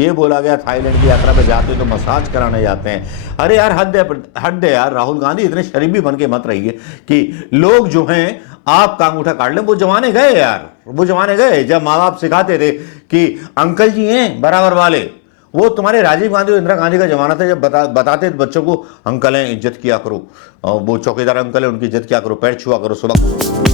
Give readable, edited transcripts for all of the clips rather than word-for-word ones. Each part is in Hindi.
ये बोला गया थाईलैंड की यात्रा पे जाते तो मसाज कराने जाते हैं। अरे यार हद है यार। राहुल गांधी इतने शरीफ भी बन के मत रहिए कि लोग जो हैं आपका अंगूठा काट लें। वो जमाने गए यार, वो जमाने गए जब माँ बाप सिखाते थे कि अंकल जी हैं बराबर वाले। वो तुम्हारे राजीव गांधी और इंदिरा गांधी का जमाना था जब बताते थे बच्चों को अंकल हैं इज्जत किया करो, वो चौकीदार अंकल है उनकी इज्जत किया करो, पैर छुआ करो सुबह।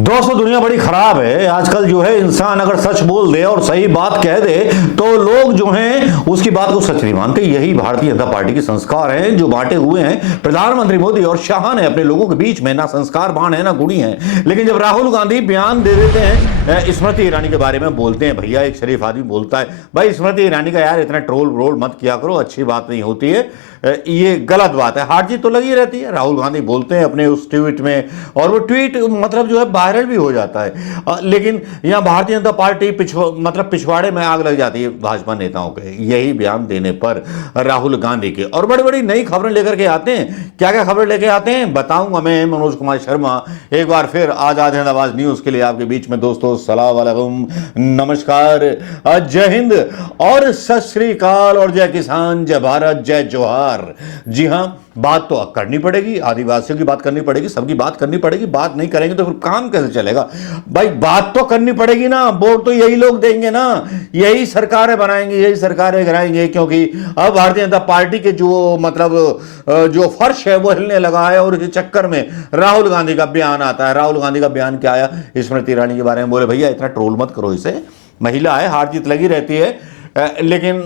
दोस्तों दुनिया बड़ी खराब है आजकल। जो है इंसान अगर सच बोल दे और सही बात कह दे तो लोग जो हैं उसकी बात को सच नहीं मानते। यही भारतीय जनता पार्टी के संस्कार हैं जो बांटे हुए हैं प्रधानमंत्री मोदी और शाह ने अपने लोगों के बीच में। ना संस्कार बाण है ना गुणी है। लेकिन जब राहुल गांधी बयान दे देते हैं स्मृति ईरानी के बारे में बोलते हैं, भैया एक शरीफ आदमी बोलता है भाई स्मृति ईरानी का यार इतना ट्रोल मत किया करो, अच्छी बात नहीं होती है, ये गलत बात है। हार जीत तो लगी रहती है। राहुल गांधी बोलते हैं अपने उस ट्वीट में और वो ट्वीट मतलब जो है वायरल भी हो जाता है। लेकिन यहाँ भारतीय जनता पार्टी पिछवाड़े में आग लग जाती है भाजपा नेताओं के यही बयान देने पर राहुल गांधी के। और बड़ी बड़ी नई खबरें लेकर के आते हैं। क्या क्या खबरें लेकर आते हैं बताऊंगा मैं, मनोज कुमार शर्मा एक बार फिर आजाद हिंद आवाज न्यूज के लिए आपके बीच में। दोस्तों सलाम वालेकुम, नमस्कार, जय हिंद और सत श्री अकाल और जय किसान, जय भारत, जय जोहार। जी हां, बात तो करनी पड़ेगी, आदिवासियों की बात करनी पड़ेगी, सबकी बात करनी पड़ेगी। बात नहीं करेंगे तो फिर काम कैसे चलेगा भाई? बात तो करनी पड़ेगी ना। वोट तो यही लोग देंगे ना, यही सरकारें बनाएंगे, यही सरकारें कराएंगे। क्योंकि अब भारतीय जनता पार्टी के जो फर्श है वो हिलने लगा है और इस चक्कर में राहुल गांधी का बयान आता है। राहुल गांधी का बयान क्या आया? स्मृति ईरानी के बारे में बोले भैया इतना ट्रोल मत करो, इसे महिला है, हार जीत लगी रहती है। लेकिन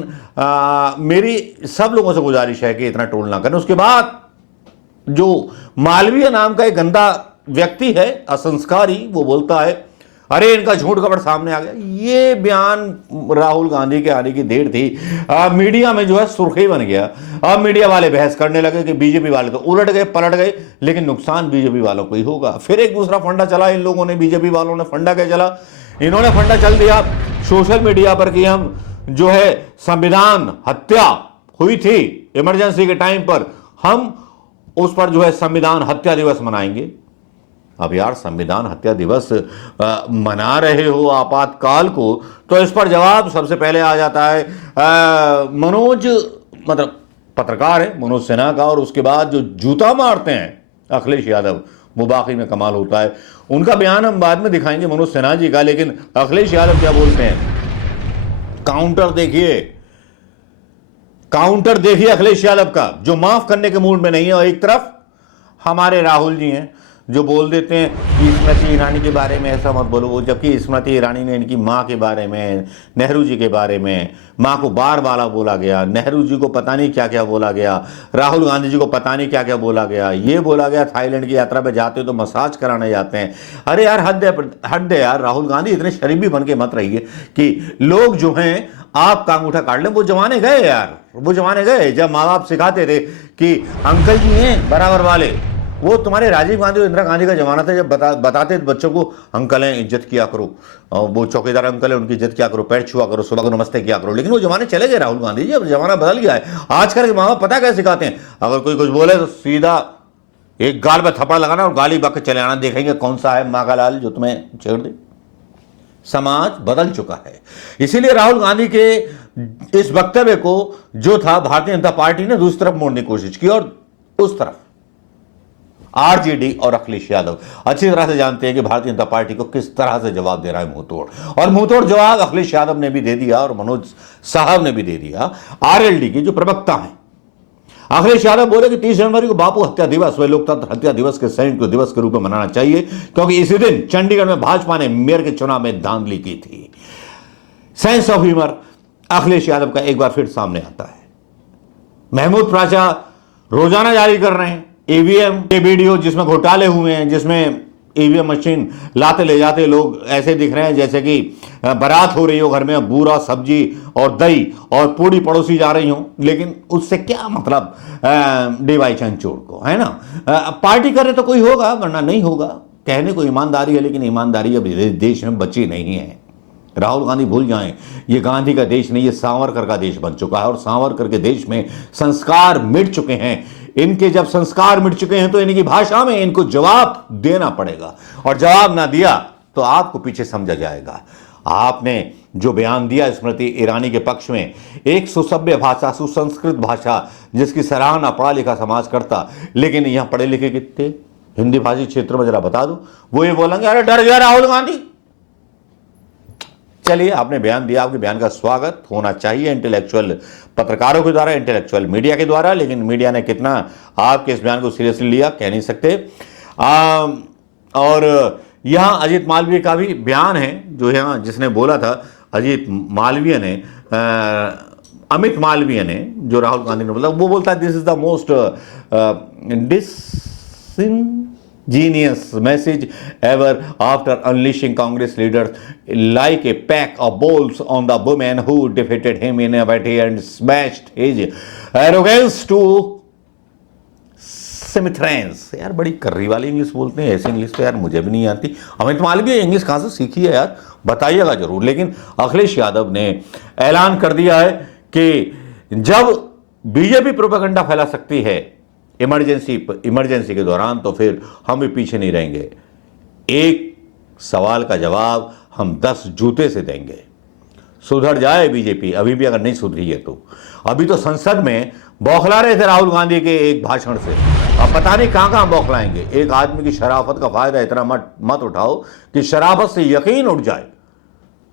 मेरी सब लोगों से गुजारिश है कि इतना ट्रोल ना करें। उसके बाद जो मालवीय नाम का एक गंदा व्यक्ति है असंस्कारी, वो बोलता है अरे इनका झूठ खबर सामने आ गया। ये बयान राहुल गांधी के आने की देर थी, मीडिया में जो है सुर्खी बन गया। अब मीडिया वाले बहस करने लगे कि बीजेपी वाले तो उलट गए पलट गए, लेकिन नुकसान बीजेपी वालों को ही होगा। फिर एक दूसरा फंडा चला इन लोगों ने, बीजेपी वालों ने फंडा क्या चला, इन्होंने फंडा चल दिया सोशल मीडिया पर कि हम जो है संविधान हत्या हुई थी इमरजेंसी के टाइम पर, हम उस पर जो है संविधान हत्या दिवस मनाएंगे। अब यार संविधान हत्या दिवस मना रहे हो आपातकाल को, तो इस पर जवाब सबसे पहले आ जाता है मनोज, मतलब पत्रकार है मनोज सिन्हा का। और उसके बाद जो जूता मारते हैं अखिलेश यादव, वो बाकी में कमाल होता है। उनका बयान हम बाद में दिखाएंगे मनोज सिन्हा जी का, लेकिन अखिलेश यादव क्या बोलते हैं काउंटर देखिए, काउंटर देखिए अखिलेश यादव का, जो माफ करने के मूड में नहीं है। और एक तरफ हमारे राहुल जी हैं जो बोल देते हैं कि स्मृति ईरानी के बारे में ऐसा मत बोलो, जबकि स्मृति ईरानी ने इनकी माँ के बारे में, नेहरू जी के बारे में, माँ को बार वाला बोला गया, नेहरू जी को पता नहीं क्या क्या बोला गया, राहुल गांधी जी को पता नहीं क्या क्या बोला गया। ये बोला गया थाईलैंड की यात्रा पे जाते तो मसाज कराने जाते हैं। अरे यार हद है यार। राहुल गांधी इतने शरीफ भी बन के मत रहिए कि लोग जो हैं आपका अंगूठा काट लें। वो जमाने गए यार, वो जमाने गए जब माँ बाप सिखाते थे कि अंकल जी हैं बराबर वाले। वो तुम्हारे राजीव गांधी और इंदिरा गांधी का जमाना था जब बताते थे बच्चों को अंकल हैं इज्जत किया करो, वो चौकीदार अंकल है उनकी इज्जत किया करो, पैर छुआ करो, सुबह को नमस्ते किया करो। लेकिन वो जमाने चले गए राहुल गांधी जी, अब जमाना बदल गया है। आजकल के माँ बाप पता क्या सिखाते हैं, अगर कोई कुछ बोले तो सीधा एक गाल पे थप्पड़ लगाना और गाली बक चले आना, देखेंगे कौन सा है माँ का लाल जो तुम्हें छेड़ दे। समाज बदल चुका है। इसीलिए राहुल गांधी के इस वक्तव्य को जो था भारतीय जनता पार्टी ने दूसरी तरफ मोड़ने की कोशिश की, और उस तरफ आरजेडी और अखिलेश यादव अच्छी तरह से जानते हैं कि भारतीय जनता पार्टी को किस तरह से जवाब दे रहा है मुंहतोड़। और मुंहतोड़ जवाब अखिलेश यादव ने भी दे दिया और मनोज साहब ने भी दे दिया, आरएलडी के जो प्रवक्ता हैं। अखिलेश यादव बोले कि 30 जनवरी को बापू हत्या दिवस व लोकतंत्र हत्या दिवस के संयुक्त दिवस के रूप में मनाना चाहिए, क्योंकि इसी दिन चंडीगढ़ में भाजपा ने मेयर के चुनाव में धांधली की थी। Sense of humour Akhilesh Yadav का एक बार फिर सामने आता है। महमूद प्राचा रोजाना जारी कर रहे हैं ईवीएम के वीडियो जिसमें घोटाले हुए हैं, जिसमें ईवीएम मशीन लाते ले जाते लोग ऐसे दिख रहे हैं जैसे कि बारात हो रही हो, घर में बूरा सब्जी और दही और पूड़ी पड़ोसी जा रही हो। लेकिन उससे क्या मतलब डीवाई चंद्रचूड़ को, है ना? पार्टी करे तो कोई होगा वरना नहीं होगा। कहने को ईमानदारी है, लेकिन ईमानदारी अब देश में बची नहीं है। राहुल गांधी भूल जाएं, ये गांधी का देश नहीं, ये सावरकर का देश बन चुका है। और सावरकर के देश में संस्कार मिट चुके हैं। इनके जब संस्कार मिट चुके हैं तो इनकी भाषा में इनको जवाब देना पड़ेगा, और जवाब ना दिया तो आपको पीछे समझा जाएगा। आपने जो बयान दिया स्मृति ईरानी के पक्ष में, एक सुसभ्य भाषा, सुसंस्कृत भाषा जिसकी सराहना पढ़ा लिखा समाज करता, लेकिन यहां पढ़े लिखे कितने हिंदी भाषी क्षेत्र में जरा बता दो, वो ये बोलेंगे अरे डर गया राहुल गांधी। चलिए, आपने बयान दिया, आपके बयान का स्वागत होना चाहिए इंटेलेक्चुअल पत्रकारों के द्वारा, इंटेलेक्चुअल मीडिया के द्वारा, लेकिन मीडिया ने कितना आपके इस बयान को सीरियसली लिया कह नहीं सकते। और यहां अजीत मालवीय का भी बयान है, जो यहां जिसने बोला था अजीत मालवीय ने, अमित मालवीय ने, जो राहुल गांधी ने बोला, वो बोलता है this is the most genius message ever after unleashing Congress leaders like a pack of bulls on the woman who defeated him in a battle and smashed his arrogance to smithereens। यार बड़ी कर्री वाली इंग्लिश बोलते हैं, ऐसी इंग्लिश तो यार मुझे भी नहीं आती। अमित मालवीय इंग्लिश कहाँ से सीखी है यार, बताइएगा जरूर। लेकिन अखिलेश यादव ने ऐलान कर दिया है कि जब बीजेपी प्रोपेगेंडा फैला सकती है इमरजेंसी के दौरान, तो फिर हम भी पीछे नहीं रहेंगे। एक सवाल का जवाब हम 10 जूते से देंगे। सुधर जाए बीजेपी, अभी भी अगर नहीं सुधरी है तो। अभी तो संसद में बौखला रहे थे राहुल गांधी के एक भाषण से, अब पता नहीं कहां कहां बौखलाएंगे। एक आदमी की शराफत का फायदा इतना मत उठाओ कि शराफत से यकीन उठ जाए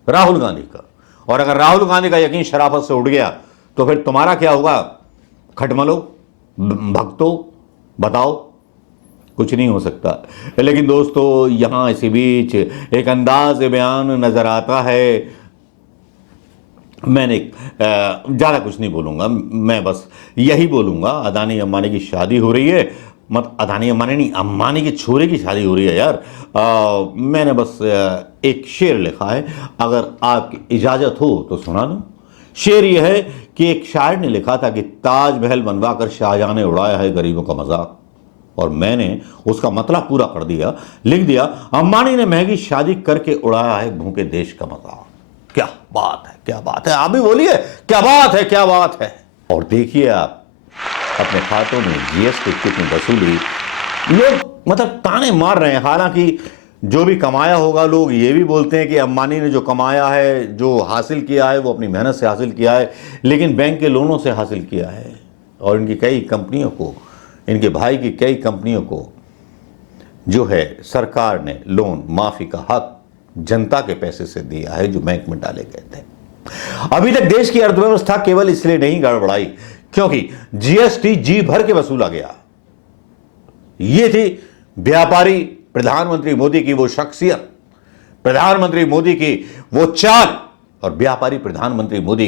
राहुल गांधी का। और अगर राहुल गांधी का यकीन शराफत से उठ गया तो फिर तुम्हारा क्या होगा खटमलो, भक्तों, बताओ, कुछ नहीं हो सकता। लेकिन दोस्तों, यहां इसी बीच एक अंदाज बयान नजर आता है। मैंने ज़्यादा कुछ नहीं बोलूँगा, मैं बस यही बोलूँगा, अदानी अंबानी की शादी हो रही है, मत अदानी अंबानी नहीं, अंबानी के छोरे की शादी हो रही है यार। मैंने बस एक शेर लिखा है, अगर आपकी इजाज़त हो तो सुना दूँ। शेर यह है कि एक शायर ने लिखा था कि ताजमहल बनवाकर शाहजहां ने उड़ाया है गरीबों का मजाक, और मैंने उसका मतलब पूरा कर दिया, लिख दिया, अंबानी ने महंगी शादी करके उड़ाया है भूखे देश का मजाक। क्या बात है, क्या बात है, आप भी बोलिए क्या बात है, क्या बात है। और देखिए आप अपने खातों में जीएसटी कितनी वसूली, लोग मतलब ताने मार रहे हैं। हालांकि जो भी कमाया होगा, लोग ये भी बोलते हैं कि अंबानी ने जो कमाया है, जो हासिल किया है, वो अपनी मेहनत से हासिल किया है, लेकिन बैंक के लोनों से हासिल किया है। और इनकी कई कंपनियों को, इनके भाई की कई कंपनियों को जो है सरकार ने लोन माफी का हक जनता के पैसे से दिया है, जो बैंक में डाले गए थे। अभी तक देश की अर्थव्यवस्था केवल इसलिए नहीं गड़बड़ाई क्योंकि जीएसटी जी भर के वसूला गया। ये थी व्यापारी प्रधानमंत्री मोदी की वो शख्सियत, प्रधानमंत्री मोदी की वो चाल, और व्यापारी प्रधानमंत्री मोदी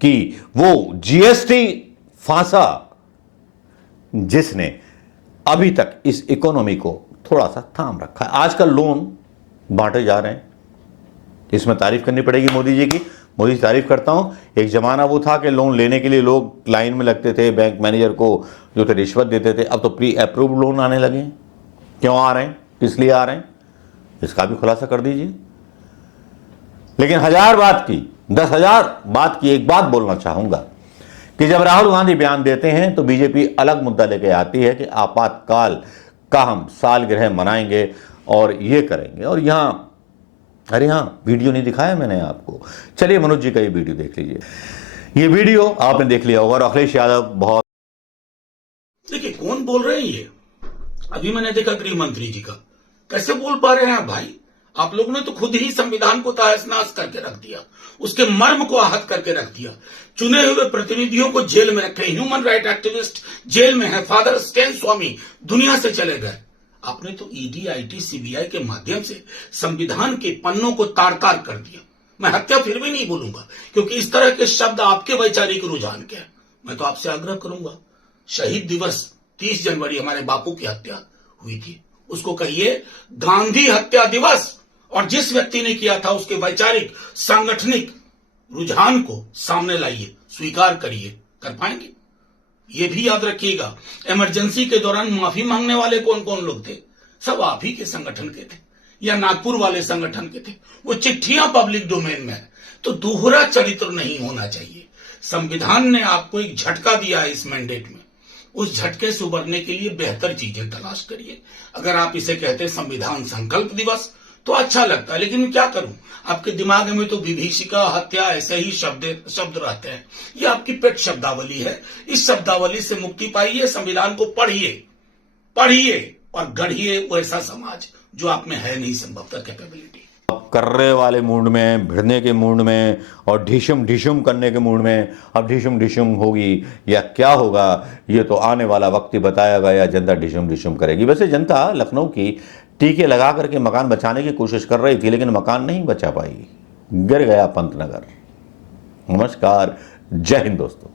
की वो जीएसटी फांसा, जिसने अभी तक इस इकोनॉमी को थोड़ा सा थाम रखा है। आजकल लोन बांटे जा रहे हैं, इसमें तारीफ करनी पड़ेगी मोदी जी की। मोदी जी तारीफ करता हूं। एक जमाना वो था कि लोन लेने के लिए लोग लाइन में लगते थे, बैंक मैनेजर को जो थे रिश्वत देते थे। अब तो प्री अप्रूव्ड लोन आने लगे हैं। क्यों आ रहे हैं, किस लिए आ रहे हैं, इसका भी खुलासा कर दीजिए। लेकिन 1000 बात की, 10,000 बात की, एक बात बोलना चाहूंगा कि जब राहुल गांधी बयान देते हैं तो बीजेपी अलग मुद्दा लेके आती है कि आपातकाल का हम सालगिरह मनाएंगे और ये करेंगे। और यहां, अरे हाँ, वीडियो नहीं दिखाया मैंने आपको, चलिए मनोज जी का ये वीडियो देख लीजिए। ये वीडियो आपने देख लिया होगा। और अखिलेश यादव बहुत, देखिए कौन बोल रहे हैं ये, अभी मैंने देखा गृह मंत्री जी का, कैसे बोल पा रहे हैं भाई। आप लोगों ने तो खुद ही संविधान को तहस-नहस करके रख दिया, उसके मर्म को आहत करके रख दिया। चुने हुए प्रतिनिधियों को जेल में रखे, ह्यूमन राइट एक्टिविस्ट जेल में है, फादर स्टैन स्वामी दुनिया से चले गए। आपने तो ईडी, आईटी, सीबीआई के माध्यम से संविधान के पन्नों को तार-तार कर दिया। मैं हत्या फिर भी नहीं बोलूंगा, क्योंकि इस तरह के शब्द आपके वैचारिक रुझान के हैं। मैं तो आपसे आग्रह करूंगा, शहीद दिवस 30 जनवरी हमारे बापू की हत्या हुई थी, उसको कहिए गांधी हत्या दिवस, और जिस व्यक्ति ने किया था उसके वैचारिक सांगठनिक रुझान को सामने लाइए, स्वीकार करिए। कर पाएंगे? ये भी याद रखिएगा, इमरजेंसी के दौरान माफी मांगने वाले कौन कौन लोग थे, सब आप ही के संगठन के थे या नागपुर वाले संगठन के थे। वो चिट्ठियां पब्लिक डोमेन में है, तो दोहरा चरित्र नहीं होना चाहिए। संविधान ने आपको एक झटका दिया है इस मैंडेट में, उस झटके से उबरने के लिए बेहतर चीजें तलाश करिए। अगर आप इसे कहते हैं संविधान संकल्प दिवस, तो अच्छा लगता है। लेकिन क्या करूं, आपके दिमाग में तो विभीषिका, हत्या ऐसे ही शब्द रहते हैं। ये आपकी पेट शब्दावली है। इस शब्दावली से मुक्ति पाइए, संविधान को पढ़िए और गढ़िए वैसा समाज जो आप में है नहीं संभवतः कैपेबिलिटी। अब कर्रे वाले मूड में, भिड़ने के मूड में और ढिशुम ढिशुम करने के मूड में अब ढिशुम ढिशुम होगी या क्या होगा, ये तो आने वाला वक्त ही बताएगा, या जनता ढिशुम ढिशुम करेगी। वैसे जनता लखनऊ की टीके लगा करके मकान बचाने की कोशिश कर रही थी, लेकिन मकान नहीं बचा पाई, गिर गया पंतनगर। नमस्कार, जय हिंद दोस्तों।